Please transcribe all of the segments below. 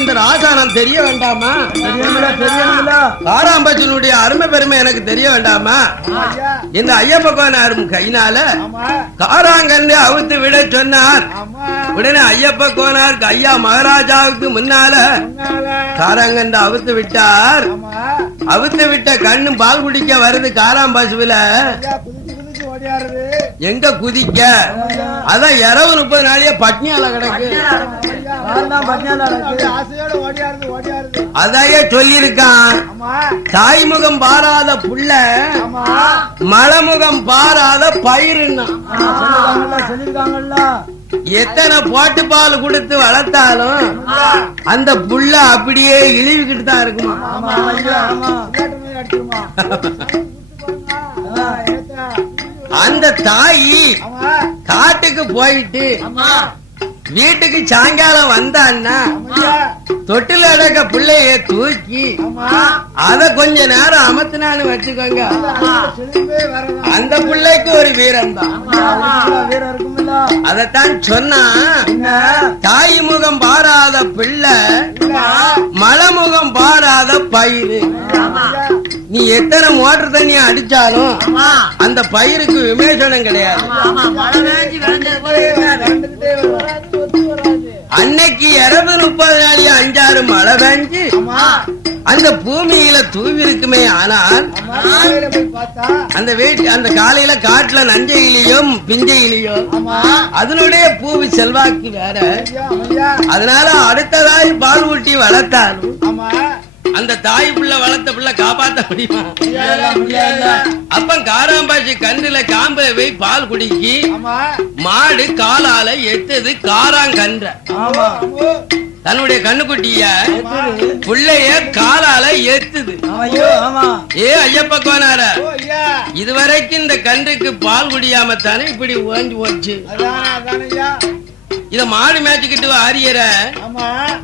இந்த ராஜானம் தெரிய வேண்டாமா? காராம்பச்சனுடைய அருமை பெருமை எனக்கு தெரிய வேண்டாமா? இந்த ஐயப்ப கோனாரும் கையினால காராங்கன்னு அவுத்து விட சொன்னார். உடனே ஐயப்ப கோனார் ஐயா மகாராஜாவுக்கு முன்னால காராங்கண்டு அவுத்து விட்டார். அவுத்து விட்ட கண்ணும் பால் குடிக்க வருது காராம்பசுல. எங்க குதிக்க? அதான் இரவு 30 நாளையே பட்னியால கிடக்கு. அதையே சொல்லிருக்கான், தாய்முகம் பாராத புள்ள மலமுகம் பாராத பயிருன்னா. எத்தனை போட்டு பால் கொடுத்து வளர்த்தாலும் அந்த புள்ள அப்படியே இழிவுகிட்டு தான் இருக்குமா. அந்த தாயி காட்டுக்கு போயிட்டு வீட்டுக்கு சாயங்காலம் வந்தான்னா தொட்டில அடக்க பிள்ளைய தூக்கி அத கொஞ்ச நேரம் அமர்த்தினான்னு வச்சுக்கோங்க, அந்த பிள்ளைக்கு ஒரு வீரம் தான். அதத்தான் சொன்னா, தாய் முகம் பாராத பிள்ளை மலமுகம் பாராத பயிறு. நீ எத்தனை மோட்டர் தண்ணி அடிச்சாலும் அந்த பயிருக்கு விமேசனம் கிடையாது. அன்னைக்கு 230 நாள் 5-6 மழை பெஞ்சு அந்த பூமியில தூவி இருக்குமே. ஆனால் அந்த அந்த காலையில காட்டுல நஞ்சையிலையோ பிஞ்சையிலையோ அதனுடைய பூவி செல்வாக்கு வேற. அதனால அடுத்ததாய் பால் ஊட்டி வளர்த்தாலும் அந்த தாய் புள்ள வளர்த்த புள்ள காப்பாற்ற முடியுமா? அப்ப காராம்பாசி கன்றுல காம்பை போய் பால் குடிக்கி மாடு காலால எத்தது காராங்கன்ற தன்னுடைய கண்ணுக்குட்டிய புள்ளைய காலால ஏத்துது. ஏ ஐயப்ப கோனார, இதுவரைக்கும் இந்த கன்றுக்கு பால் குடியாம தானே இப்படி ஓஞ்சு போச்சு. இத மாடு மேய்ச்சிக்கிட்டு ஆரியற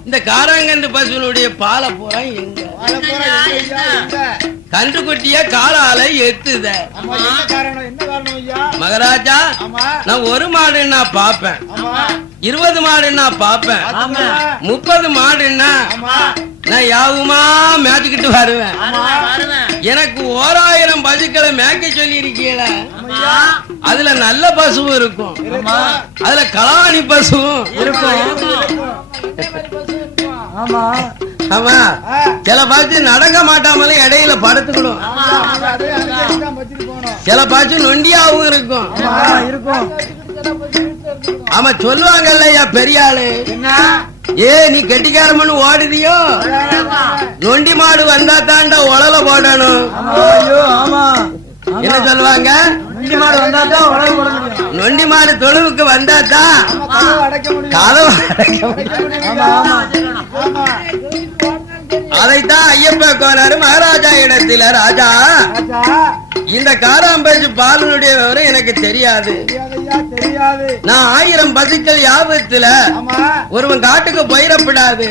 இந்த காராங்கன்று பசுனுடைய பாலை பூரா எங்க கன்றுக்குட்டிய காலால எத்துத. மகாராஜா, நான் ஒரு மாடுன்னா பாப்பேன், 20 மாடுன்னா பாப்பேன், 30 மாடுன்னா நான் யாவுமா மேய்ச்சிக்கிட்டு வருவேன். எனக்கு 1000 பசுக்களை மேய்க்க சொல்லி இருக்கீங்கள, அதுல நல்ல பசுவும் இருக்கும், அதுல கலாணி பசுவும் இருக்கும். ஆமா, சில பாச்சு நடக்க மாட்டாமலே இடையில படுத்துக்கணும், சில பாச்சு நொண்டியாவும் இருக்கும். ஆமா, சொல்லுவாங்கல்ல பெரியாளு, ஏ நீ கெட்டிக்காரமனு ஓடுதியோ, நொண்டி மாடு வந்தா தாண்டா உழல போடணும். என்ன சொல்லுவாங்க? நொண்டி மாடு தொழுவுக்கு வந்தாதான் கதவு அடைக்க முடியும். அதைத்தான் ஐயப்ப கோனாரு மகாராஜா இடத்துல, ராஜா இந்த காராம்பேச்சு பாலனுடைய விவரம் எனக்கு தெரியாது. நான் 1000 பசுக்கள் யாபத்துல ஒருவன் காட்டுக்கு போயிடப்படாது,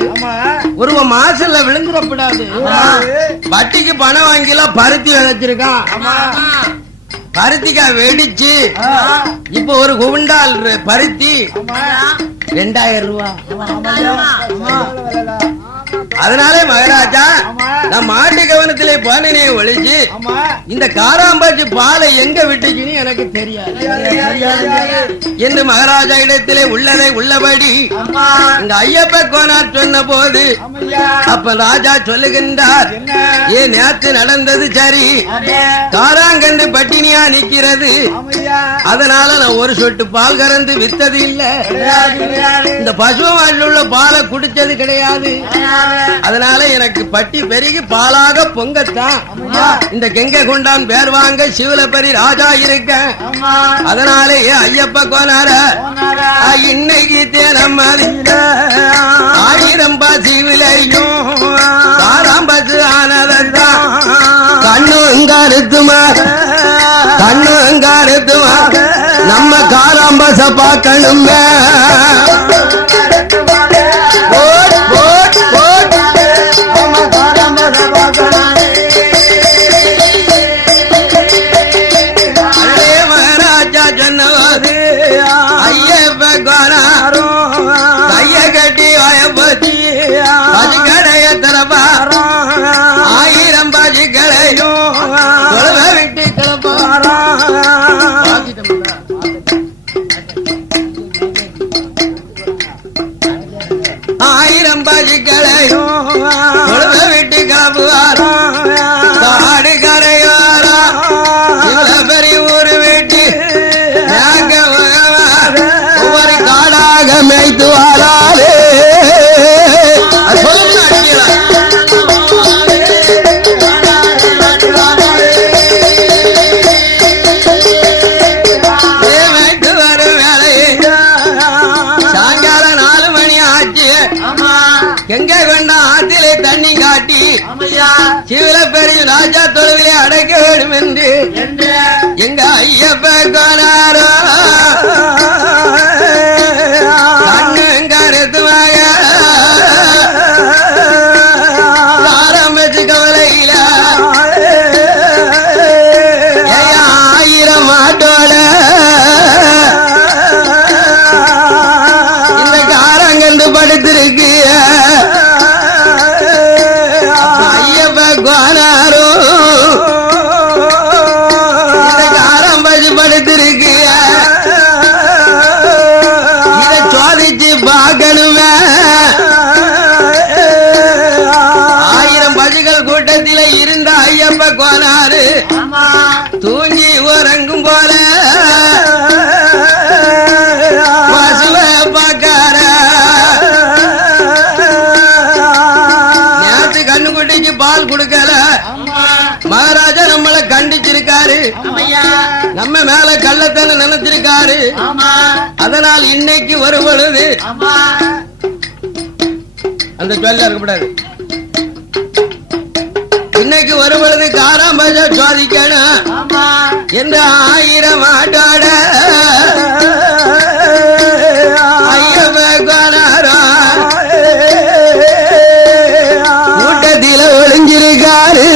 ஒருவன் மாசல்ல விழுந்துடப்படாது. வட்டிக்கு பணம் வாங்கிலாம் பருத்தி விதைச்சிருக்கான், பருத்திக்கா வெடிச்சு இப்ப ஒரு குவிண்டால் பருத்தி 2000 ரூபாய். அதனால மகாராஜா, நான் மாட்டு கவனத்திலே போனே ஒழிச்சு இந்த காராம்பாச்சி பாலை எங்க விட்டுச்சுன்னு எனக்கு தெரியாது என்று மகாராஜா இடத்திலே உள்ளதை உள்ளபடி இந்த ஐயப்ப கோனார் சொன்ன போது அப்ப ராஜா சொல்லுகின்றார், ஏன் நேற்று நடந்தது சரி, காராங்கன்று பட்டினியா நிக்கிறது, அதனால நான் ஒரு சொட்டு பால் கறந்து வித்தது இல்ல, இந்த பசு மாட்டில் உள்ள பாலை குடிச்சது கிடையாது. அதனால எனக்கு பட்டி பெருகி பாலாக பொங்கத்தான் இந்த கெங்க குண்டான் பேர் வாங்க சிவலப்பரி ராஜா இருக்க. அதனாலே ஐயப்ப கோனார, இன்னைக்கு தேனம் 1000 பசி விலையும் காராம்பசு ஆனதான் கண்ணு கருத்துமா, கண்ணு கருத்துமா, நம்ம காராம்பச பார்க்கணும். ஐயப்ப கோனாரும் கைய கட்டி வயப்பத்தி பசுக்களையும் தொழுத விட்டு கிளம்புவாரா காடு கரையாரா பெரிய ஊரு வீட்டு ஒவ்வொரு காடாக மேய்த்து வாராலே எங்க கொண்ட ஆத்திலே தண்ணி காட்டி சிவல பெரிய ராஜா தொழுவிலே அடைக்க வேண்டும் என்று எங்க ஐயப்ப கோனாரோ கண்ணுங்கருத்துவாக ஆரம்பிச்சு கவலையில 1000 மாட்டோட இந்த காரங்கண்டு படுத்திருக்கு தூங்கி உறங்கும் போல பசுவ பாக்கார நேற்று கண்ணுக்குட்டிக்கு பால் கொடுக்கல மகாராஜா நம்மள கண்டிச்சிருக்காரு நம்ம மேல கள்ளத்தன நினைச்சிருக்காரு அதனால் இன்னைக்கு ஒரு பொழுது அந்த சொல்ல இருக்கக்கூடாது இன்னைக்கு ஒரு பொழுது காராம்பஜ சோதிக்கணும் என்ற 1000 மாட்டோட ஐயப்ப கோனாரோ கூட்டத்தில ஒளிஞ்சிருக்காரு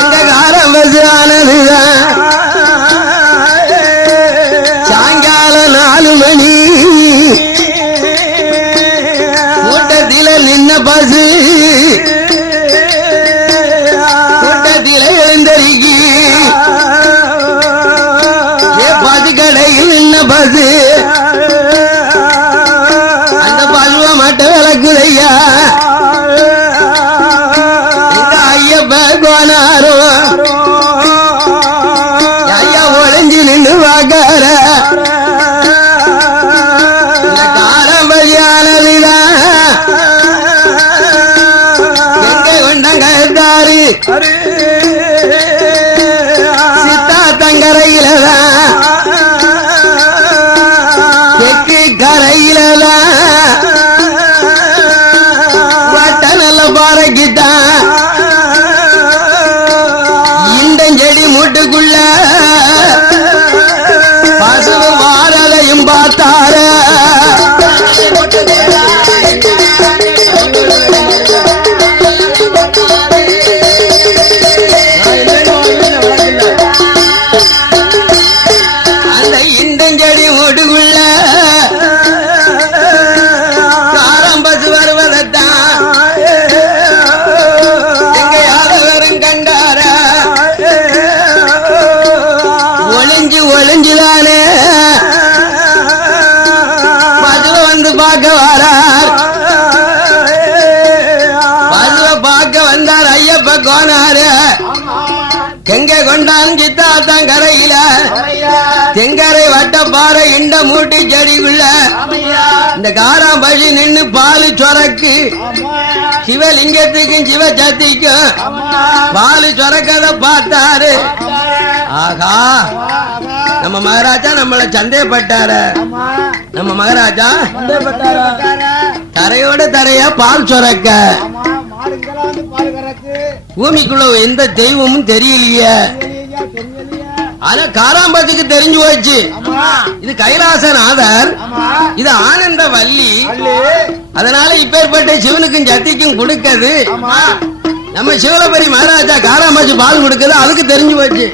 எங்க காராம்பஜ ஆனதுதான் சாயங்காலம் 4 மணி நின்ன பசு கூட்டத்திலே எழுந்தருகி பசு கடையில் நின்ன பசு அந்த பசுவ மட்டும் விளக்குதையா எங்க ஐயப்ப கோனாரோ ஐயா ஒளிஞ்சு நின்று வாக்கார சித்தா தங்கரையிலதான் தெற்கு கரையிலதான் வட்ட நல்ல பாறைக்கிட்டான் இந்த செடி மூட்டுக்குள்ள பசுவு வாரதையும் பார்த்தார ஒளிஞ்சுதானே பசுவ வந்து பார்க்க வரார் பசுவ பார்க்க வந்தார் ஐயப்ப கோனாரு எங்க கொண்டான் சித்தாத்தான் கரையில தெங்கரை வட்டப்பாறை இண்ட மூட்டி செடிக்குள்ள இந்த காராம்பசி நின்னு பாலு சொரக்கு சிவலிங்கத்துக்கும் சிவசக்திக்கும் பாலு சொரக்கதை பார்த்தாரு ஆகா நம்ம மகாராஜா நம்மள சந்தேகப்பட்டாரு நம்ம மகாராஜா தரையோட தரையா பால் சொரக்க பூமிக்குள்ள எந்த தெய்வமும் தெரியலையே ஆனா காராம்பத்துக்கு தெரிஞ்சு போச்சு இது கைலாசநாதர் இது ஆனந்த வள்ளி அதனால இப்பேற்பட்ட சிவனுக்கும் சக்திக்கும் கொடுக்கிறது நம்ம சிவலபரி மகாராஜா காராம்பச்சு பால் கொடுக்குது அதுக்கு தெரிஞ்சு போச்சு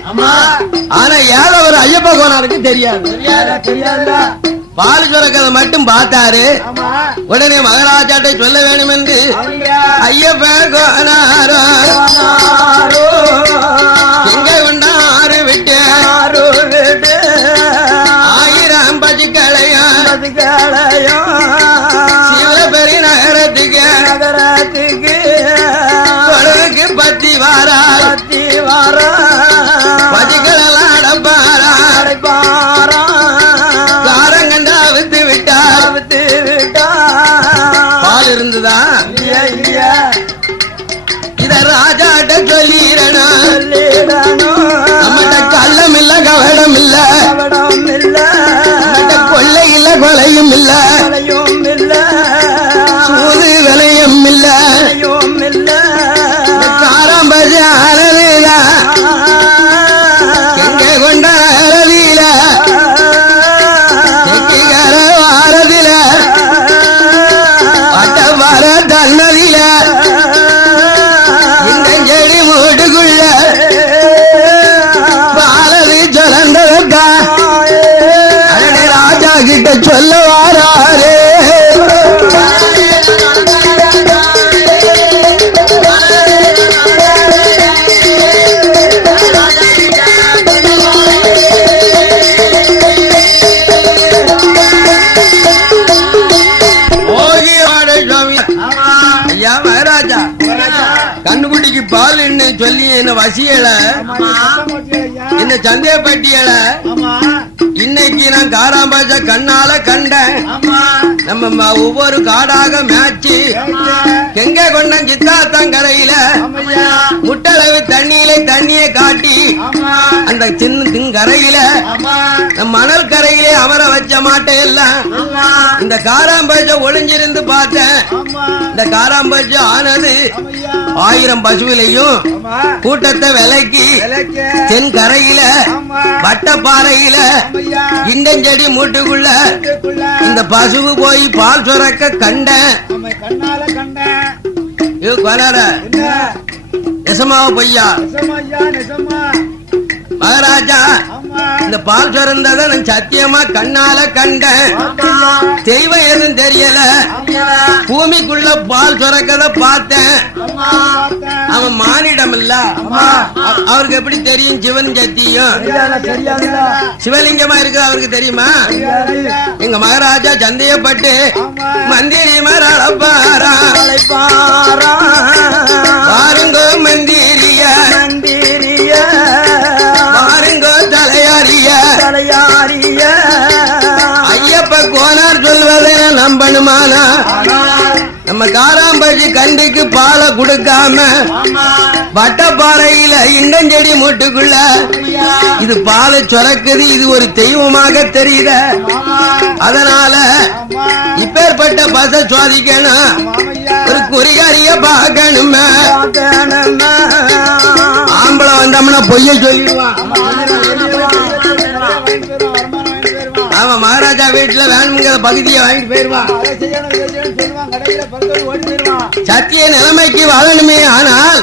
ஆனா ஏதோ ஒரு ஐயப்ப கோனாருக்கு தெரியாது பால் சுரக்கதை மட்டும் பார்த்தாரு உடனே மகாராஜாட்ட சொல்ல வேண்டும் என்று ஐயப்ப கோனாரோ எங்க கொண்டாரு விட்டு 1000 பசுக்களையும் சிவபெரி நகரத்துக்கு தொழுவுக்கு பத்தி வாரா பதிகளெல்லாம் அடைப்பாரா காரங்கண்டா வித்து விட்டா பால் இருந்துதா இத ராஜாட்ட சொல்லிடணும் நம்மகிட்ட கள்ளம் இல்ல கவடம் இல்ல கொள்ளை இல்ல கொலையும் இல்ல சூது விலையும் இல்ல காரம்பஜ அறவில எங்க கொண்ட அறவில செட்டிகர வாரதில அட்ட வர தன்னதில இந்த செடி மூட்டுக்குள்ள பாலது சொலந்ததா ராஜா கிட்ட சொல்ல வாராரே கண்ணுக்குட்டிக்கு பால் என்ன சொல்லி என்ன வசியல என்ன சந்தேகப்பட்டியல இன்னைக்கு நான் காராம்பாஜ கண்ணால கண்டேன் நம்ம ஒவ்வொரு காடாக மேய்ச்சி எங்க கொண்ட சித்தாத்தங்கரையில முட்டளவு தண்ணியை காட்டி அந்த சின்ன கரையில மணல் கரையிலே அமர வச்ச மாட்டேன் எல்லாம் இந்த காராம்பாஜ ஒளிஞ்சிருந்து பார்த்தேன் இந்த காராம்பாஜ ஆனது 1000 பசுவிலையும் கூட்டத்தை விலைக்கு தென் கரையில வட்டப்பாறையில இண்டஞ்செடி மூட்டுக்குள்ள இந்த பசுவு போய் பால் சுரக்க கண்டேன் நெசமாவ பொய்யா மகாராஜா இந்த பால் சுரந்தத நான் சத்தியமா கண்ணால கண்டேன் தெய்வம் எதுவும் தெரியல பூமிக்குள்ள பால் சுரக்கத பார்த்தேன் அவன் மானிடம் இல்ல அவருக்கு எப்படி தெரியும் சிவன் சத்தியம் சிவலிங்கமா இருக்கு அவருக்கு தெரியுமா எங்க மகாராஜா சந்தேகப்பட்டு மந்திரி மரப்பாரா பாருங்கோ மந்திரிய பாருங்கோ தலையாரிய ஐயப்ப கோனார் சொல்வதை நம்பணுமானா நம்ம காராம்பட்டி கண்டுக்கு பாலை கொடுக்காம வட்டப்பாறையில இண்டஞ்செடி மூட்டுக்குள்ள இது பாலை சுரக்குது இது ஒரு தெய்வமாக தெரியுத அதனால இப்பேற்பட்ட பச சுவாதிக்கணும் ஒரு குறிகாரிய பார்க்கணுமே ஆம்பளை வந்தோம்னா பொய்ய சொல்லிடுவான் அவன் மகாராஜா வீட்டுல வேணுங்கிற பகுதியை வாங்கிட்டு போயிருவான் சத்திய நிலைமைக்கு வாழணுமே ஆனால்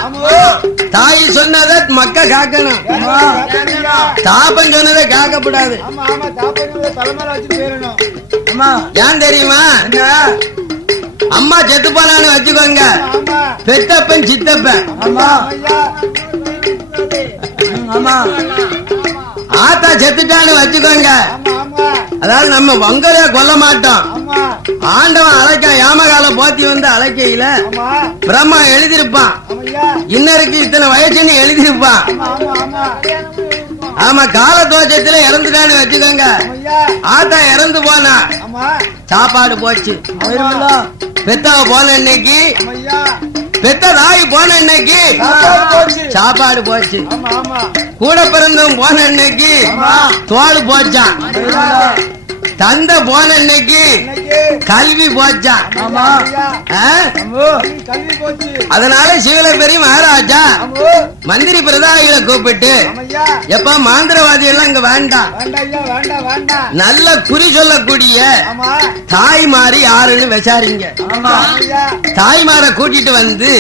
தாய் சொன்னதை மக்க காக்கணும் தாப்பன் சொன்னதை காக்கப்படாது ஏன் தெரியுமா அம்மா செத்து போனான்னு வச்சுக்கோங்க பெத்தப்பன் சித்தப்பன் ஆத்தா செத்துட்டான்னு வச்சுக்கோங்க அதாவது நம்ம வங்கலைய கொல்ல மாட்டோம் ஆண்டவன் அழைக்க யாமகால போத்தி வந்து அழைக்கையில பிரம்மா எழுதிருப்பான் இன்னருக்கு இத்தனை வயசுன்னு எழுதிருப்பான் ஆமா கால தோஷத்துல இறந்துட்டான்னு வச்சுக்கோங்க ஆத்தா இறந்து போனா சாப்பாடு போச்சு பெத்தாவ போன இன்னைக்கு பெத்த தாய் போன இன்னைக்கு சாப்பாடு போச்சு கூட பிறந்தவன் போன இன்னைக்கு தோடு போச்சான் தந்தை போன இன்னைக்கு கல்வி போச்சான் அதனால சிவலபெரி மகாராஜா மந்திரி பிரதாயிகளை கூப்பிட்டு எப்ப மாந்திரவாதி எல்லாம் இங்க வேண்டாம் நல்ல குறி சொல்லக்கூடிய தாய்மாரி யாருன்னு விசாரிங்க தாய்மார கூட்டிட்டு வந்து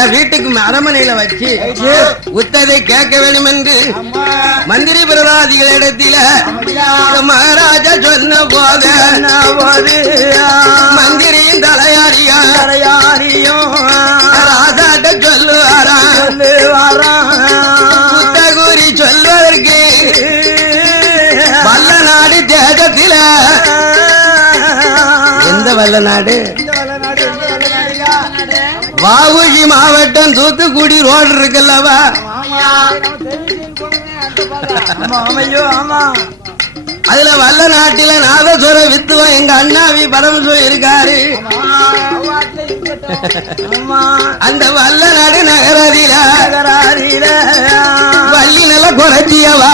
என் வீட்டுக்கு அரமனையில வச்சு உத்ததை கேட்க வேண்டும் என்று மந்திரி பிரதாதிகளிடத்தில மகாராஜா சொன்ன போத மந்திரியின் தலையாரியும் ராஜாட்ட சொல்லுவாரா கூறி சொல்வதற்கு வல்ல நாடு தேசத்தில வல்லநாடு வாவுகி மாவட்டம் தூத்துக்குடி ரோடு இருக்குல்லவா அதுல வல்ல நாட்டில நாதஸ்வர வித்துவம் எங்க அண்ணாவி பரமசுவரம் இருக்காரு அந்த வல்ல நாடு நகராதில வள்ளி நில குறைச்சியவா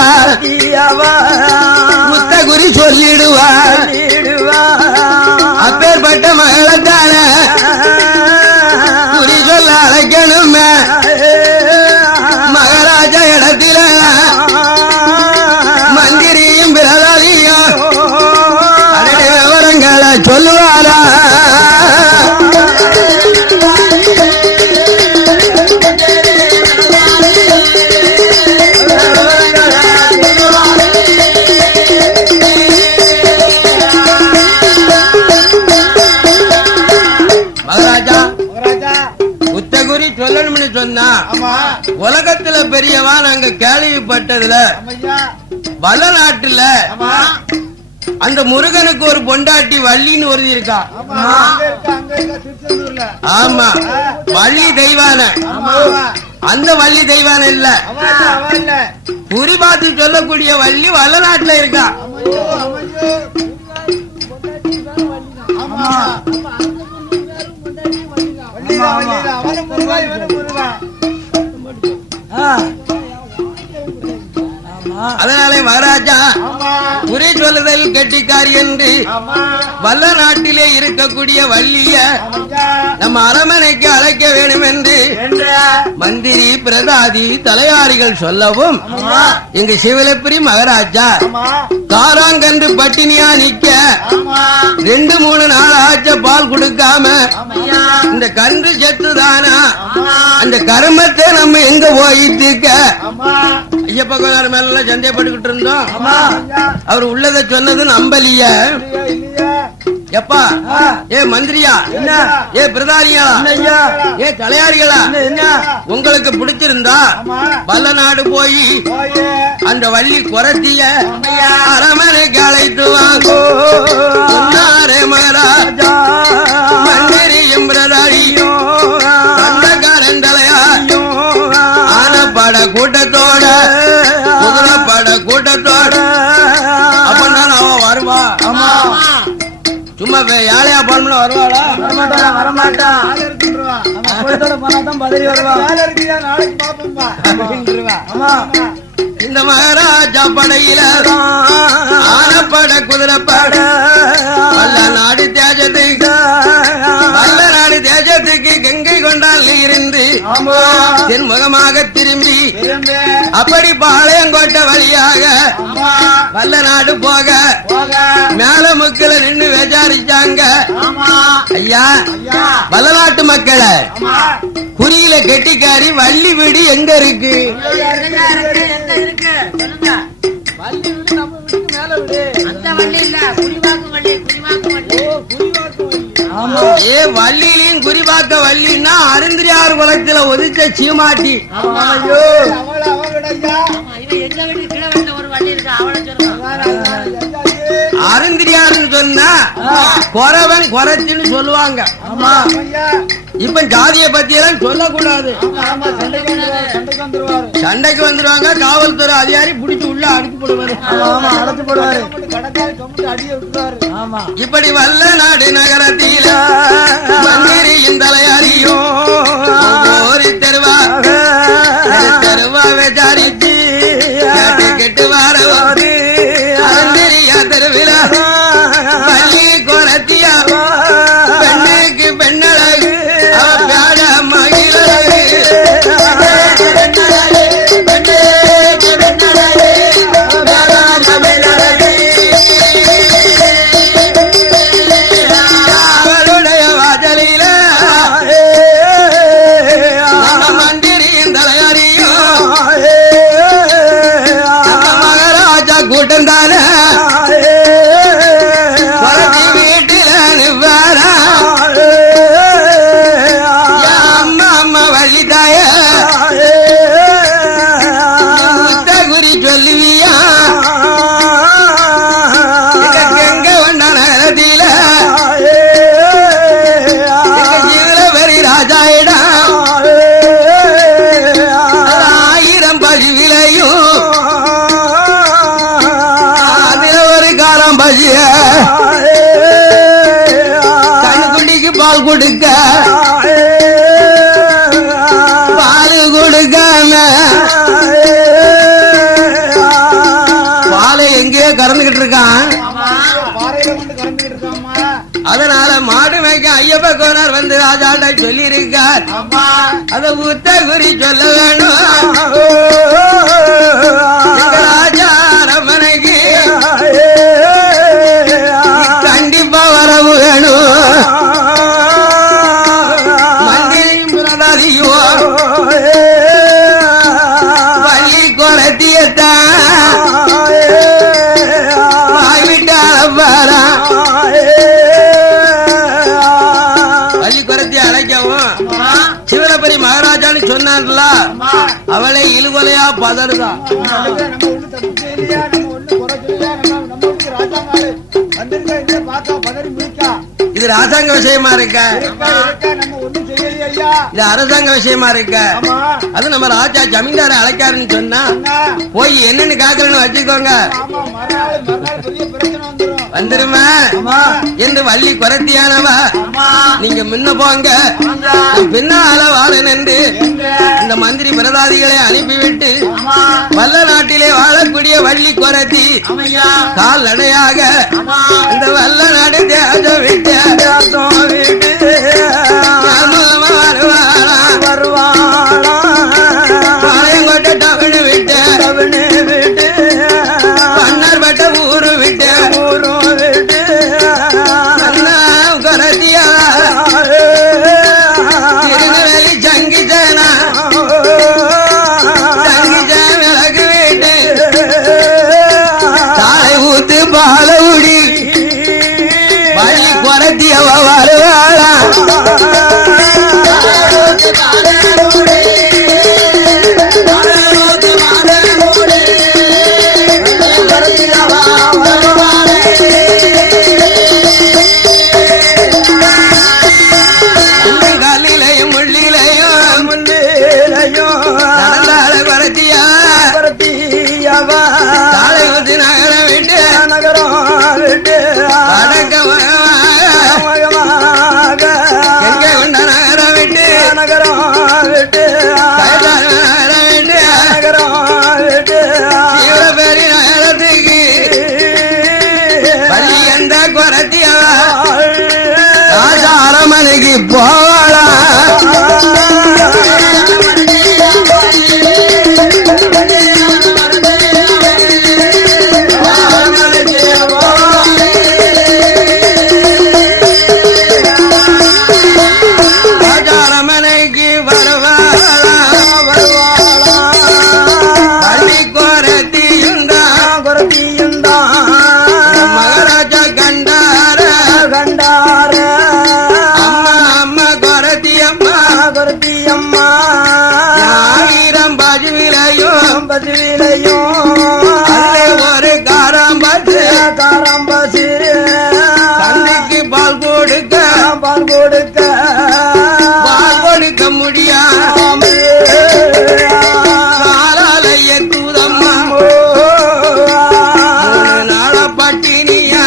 முத்தகுரி சொல்லிடுவா அப்பேற்பட்ட மகளத்தான குறி சொல்ல அழைக்கணுமே மகாராஜா இடத்தில மந்திரியும் பிரதாதியும் விவரங்களை சொல்லுவாரா சொன்னா உலகத்துல பெரியவா நாங்க கேள்விப்பட்டதுல வல்ல நாட்டுல அந்த முருகனுக்கு ஒரு பொண்டாட்டி வள்ளின்னு ஒரு இருக்கா ஆமா வள்ளி தெய்வான அந்த வள்ளி தெய்வான இல்ல குறி பார்த்து சொல்லக்கூடிய வள்ளி வல்ல நாட்டுல இருக்கா அதனாலே மகாராஜா குறி சொல்லுதல் கெட்டிக்காரி என்று வல்ல நாட்டிலே இருக்கக்கூடிய வள்ளிய நம்ம அரமனைக்கு அழைக்க வேண்டும் என்று மந்திரி பிரதாதி தலையாரிகள் சொல்லவும் எங்க சிவலப்பிரி மகாராஜா காராங்கன்று பட்டினியா நிக்க 2-3 நாள் ஆச்ச பால் கொடுக்காம இந்த கன்று செத்துதானா அந்த கருமத்தை நம்ம எங்க போய் தீர்க்க ஐயப்ப கோளாறு மேல சந்தேகப்பட்டுக்கிட்டு இருந்தோம் அவர் உள்ளத சொன்னது நம்பலிய எப்பா ஏ மந்திரியா ஏ பிரதானியா ஏ தலையாரிகளா உங்களுக்கு பிடிச்சிருந்தா வல்ல நாடு போய் அந்த வள்ளி குறைத்திய அரமனைக்கு அழைத்து வாங்கோ மகாராஜா மந்திரியும் பிரதானியும் சொந்தக்காரன் தலையாயும் ஆனப்பட கூட்டத்தோட குதிரைப்பட கூட்டத்தோட அப்பதான் அவன் வருவா சும்மா யாழையா போன வருவாளா வரமாட்டா பதறி வருவா இந்த மகாராஜா படையில ஆனப்பட குதிரைப்பட வல்ல நாடு தேஜத்துக்கு வல்ல நாடு தேஜத்துக்கு கங்கை கொண்டால் இருந்து தென்முகமாக திரும்பி அப்படி பாளையங்கோட்டை வழியாக வல்ல நாடு போக மேல முக்கில நின்று விசாரிச்சாங்க ஐயா வல்ல நாட்டு மக்களை குறியில கெட்டிக்காரி வள்ளி வீடு எங்க இருக்கு ஏ வள்ளியிலையும் குறிபாக்க வள்ளின்னா அருந்திரியார் குளத்துல ஒதுச்ச சீமாட்டி அருந்திரியாருன்னு சொன்னா குறவன் குறைச்சுன்னு சொல்லுவாங்க இப்ப ஜாதிய பத்தி எல்லாம் சொல்லக்கூடாது சண்டைக்கு வந்துருவாங்க காவல்துறை அதிகாரி பிடிச்சு உள்ள அடிச்சு போடுவாரு இப்படி வல்ல நாடு நகரத்தில மந்திரியின் தலையாரியும் தெருவா தெருவா விசாரிச்சு கெட்டு வாரவாரு அருந்திரியா தெருவில பள்ளி குறத்தியா பெண்ணுக்கு பெண்ணழகு பேட மகிழகு அவளுடைய பால் கொடுக்க பால் கொடுக்காம பாலை எங்கேயோ கறந்துகிட்டு இருக்கான். அதனால மாடு மேய்க்க ஐயப்ப கோனார் வந்து ராஜாட்ட சொல்லி இருக்கார். அத ஊத்த குறி சொல்ல வேணும். ராஜா அரமனைக்கு கண்டிப்பா வரவு வேணும். மந்திரியும் பிரதாதியும் வள்ளி குறத்தியத்தான் வாய்விட்டால பாரா சிவனபரி மகாராஜான்னு சொன்னான்ல, அவளை இழுகொலையா பதறுதான். இது ராஜாங்க விஷயமா இருக்க, இது அரசாங்க விஷயமா இருக்க. அது நம்ம ராஜா ஜமீன்தார அழைக்காருன்னு சொன்னா போய் என்னன்னு காக்கலன்னு வச்சுக்கோங்க, வந்துருமா என்று வள்ளி குறத்தியானவ நீங்க முன்ன போங்க, பின்னால வாழன் என்று இந்த மந்திரி பிரதாதிகளை அனுப்பிவிட்டு வல்ல நாட்டிலே வாழக்கூடிய வள்ளி குறத்தி கால் நடையாக இந்த வல்ல நாடு தேச விட்டு பாளையங்கோட்டை டவுனு விட்டு பன்னர் பட்ட ஊரு விட்டு குறத்தியா திருநெல்வேலி சங்கிச்சனா சங்கிச்சன் விளக்கு வீட்டு தாளை ஊத்து பாலவுடி வள்ளி குறத்தியவ வருவாளா அரமனைக்கு போவாளா அரமனைக்கு வருவாளா வள்ளி குறத்தியுந்தான் மகாராஜா கண்டார ஆயிரம் பஜுவிலையும் ஒரு காராம்பசு தந்தைக்கு பால் கொடுக்க முடியாம காலாலய தூதம்மா நாள பட்டினியா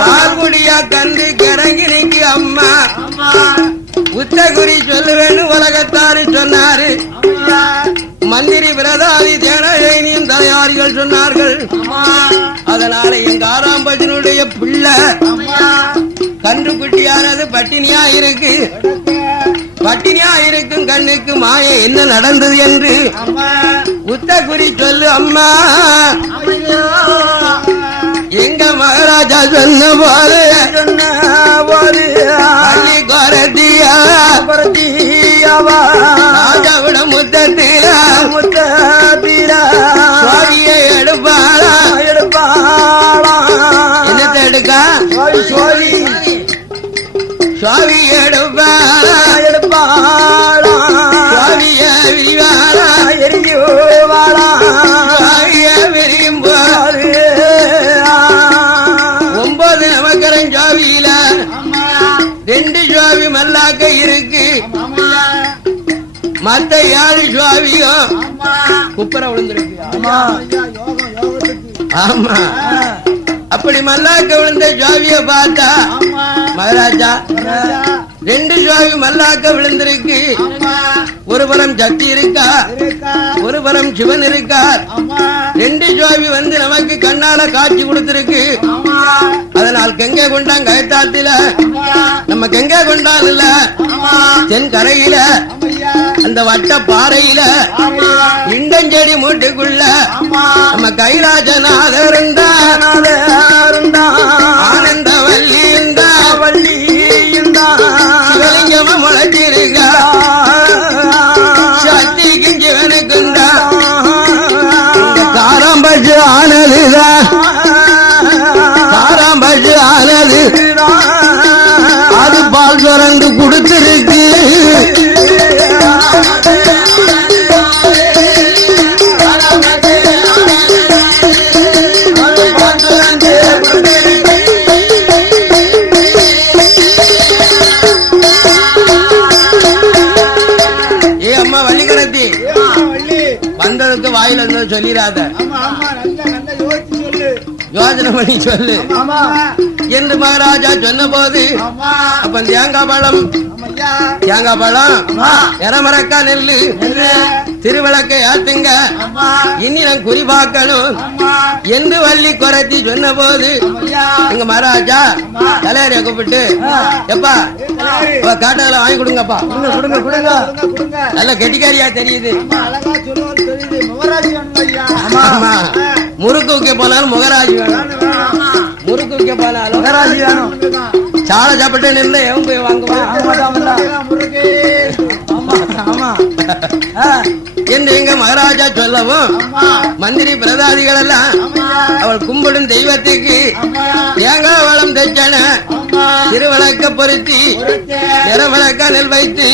பால்குடியா கந்து கிறங்கினிக்கு அம்மா உத்தகுரி சொல்லுவேன்னு உலகத்தாரு சொன்னாரு. மந்திரி பிரதாதி தேனேனியும் தலையாரிகள் சொன்னார்கள். அதனால எங்க ஆராம்பஜனுடைய பிள்ளை கன்றுக்குட்டியானது பட்டினியா இருக்கு, பட்டினியா இருக்கும் கண்ணுக்கு மாய என்ன நடந்தது என்று உத்தகுரி சொல்லு அம்மா. எங்க மகாராஜா சொன்ன போது வள்ளி குறத்தியா ராஜாவிட முத்தத்தில சுவாமியை எடுப்பாளா என்னத்தை எடுக்கா சுவாமி எடுப்பாளா சுவாமிய விரிவாளா சுவாமிய விரியும் போது 9 நமக்கரன் சுவாமியில 2 சுவாமி மல்லாக்க இருக்கு, மத்த 7 சுவாமியும் குப்பரை விழுந்திருக்கு. ஆமா அப்படி மல்லாக்க விழுந்த சுவாமிய பார்த்தா மகாராஜா ரெண்டு சுவாமி மல்லாக்க விழுந்திருக்கு. ஒரு புறம் சக்தி இருக்கா, ஒரு புறம் சிவன் இருக்கார். ரெண்டு சுவாமி வந்து நமக்கு கண்ணால காட்சி கொடுத்திருக்கு. அதனால் கெங்கை கொண்டான் கயத்தாத்தில நம்ம கெங்கை கொண்டான் இல்ல தென் கரையில அந்த வட்ட பாறையில இண்டஞ்செடி மூட்டுக்குள்ள நம்ம கைலாசநாதர் இருந்தா ஆனந்த வள்ளி இருந்தா சிவலிங்கமா முளைச்சிருக்கா சக்திக்கு சிவனுக்குண்டா காரம்பட்டு ஆனதுதான் காரம்பட்டு ஆனது அது பால் சுரந்து கொடுத்திருக்கு. வந்ததுக்கு வாயில இருந்து சொல்லிடாத, யோசனை பண்ணி சொல்லு என்று மகாராஜா சொன்ன போது அப்ப தேங்காய் பழம் இரமரக்கா நெல்லு திருவிளக்கை ஏத்துங்க இனி நான் குறி பார்க்கணும் என்று வள்ளி குறைத்தி சொன்ன போது எங்க மகாராஜா தலையறைய கூப்பிட்டு எப்பா காட்டல வாங்கி கொடுங்கப்பா நல்ல கெட்டிக்காரியா தெரியுது. ஆமா முறுக்கு வைக்க போனாலும் முகராஜி வேணும், முறுக்கு வைக்க போனாலும் முகராஜி வேணும். சாலை சாப்பிட்டு நின்று எவன் போய் வாங்குவான் என்று எங்க மகாராஜா சொல்லவும் மந்திரி பிரதாதிகள் எல்லாம் அவள் கும்பிடும் தெய்வத்துக்கு தேங்காய் வளம் தைச்சன திருவிளக்க பொருத்தி நிறவிளக்க நெல் வைத்து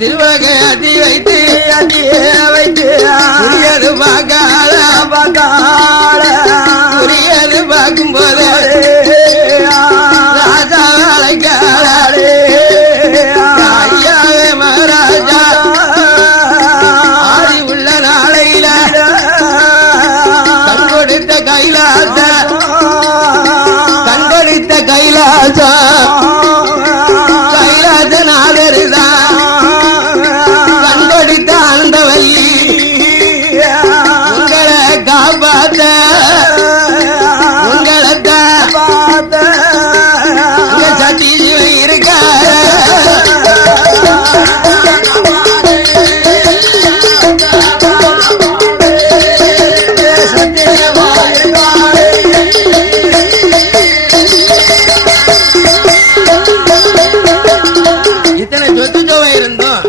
திருவிளக்கை அதி வைத்து புரியது புரியது பார்க்கும் போது ராஜா அழைக்காளே ஐயாவே மகாராஜா ஆதி உள்ள நாளையில கண்கொடுத்த கைலாச கைலாசநாதருதான் கண்கொடுத்த ஆனந்தவல்லி உங்களை காப்பாத்த சக்தி இருக்கா. இத்தனை சொத்து சோவை இருந்தோம்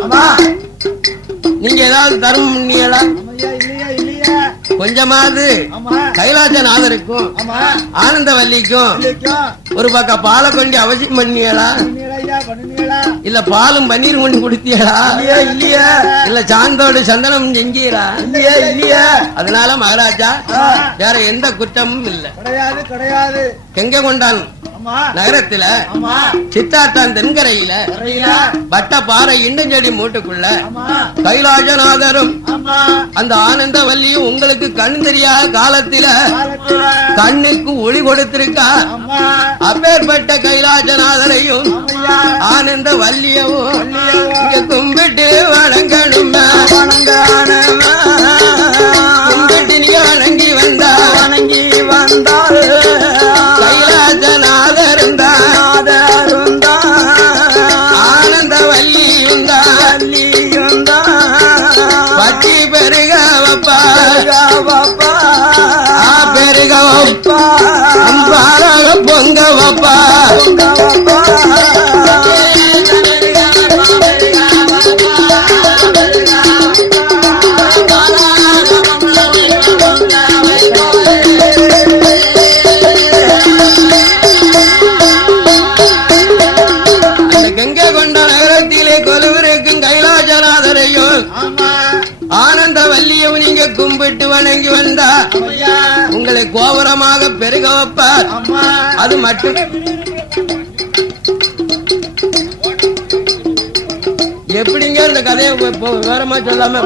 நீங்க ஏதாவது தர்மம் பண்ணீங்களா? கொஞ்சமாவது கைலாசநாதருக்கும் ஆனந்தவல்லிக்கும் ஒரு பக்கம் பாலை கொண்டு அவசியம் பண்ணியலா? இல்ல பாலும் பன்னீர் கொண்டு குடுத்தியலா? இல்லையா? இல்ல சாந்தோடு சந்தனம் செஞ்சீரா? இல்லையா? அதனால மகாராஜா வேற எந்த குற்றமும் இல்ல. கிடையாது. கெங்கை கொண்டான் நகரத்துல சித்தாத்தான் தென்கரையில வட்ட பாறை இண்டஞ்செடி மூட்டுக்குள்ள கைலாசநாதரும் அந்த ஆனந்தவல்லியும் உங்களுக்கு கண் தெரியாத காலத்தில கண்ணுக்கு ஒளி கொடுத்திருக்கா. அப்பேற்பட்ட கைலாசநாதரையும் ஆனந்த வல்லியவும் இங்க கும்பிட்டு வணங்கணும். கும்பிட்டு நீ வணங்கி வந்தால் கைலாசநாதர் ஆனந்த வல்லியும் பட்டி பெருக வப்பா பெருக வப்பா அம்பாராக பொங்க வப்பா ஆனந்த வல்லியும் நீங்க கும்பிட்டு வணங்கி வந்தா உங்களை கோபுரமாக பெருக வைப்பார். அது மட்டும் எப்படிங்க இந்த கதையை விவரமா சொல்லாம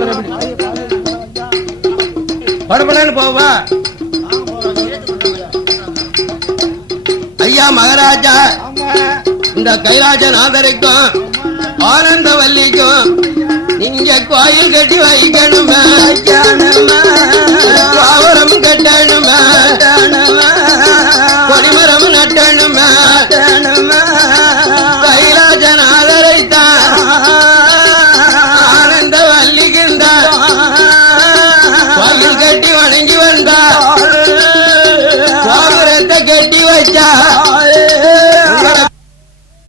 படப்படன்னு போவா? ஐயா மகாராஜா இந்த கைலாசநாதருக்கும் ஆனந்தவல்லிக்கும் நீங்க கோயில் கட்டி வைக்கணுமா பாவரம் கட்டணுமா கொடிமரம் நட்டணுமா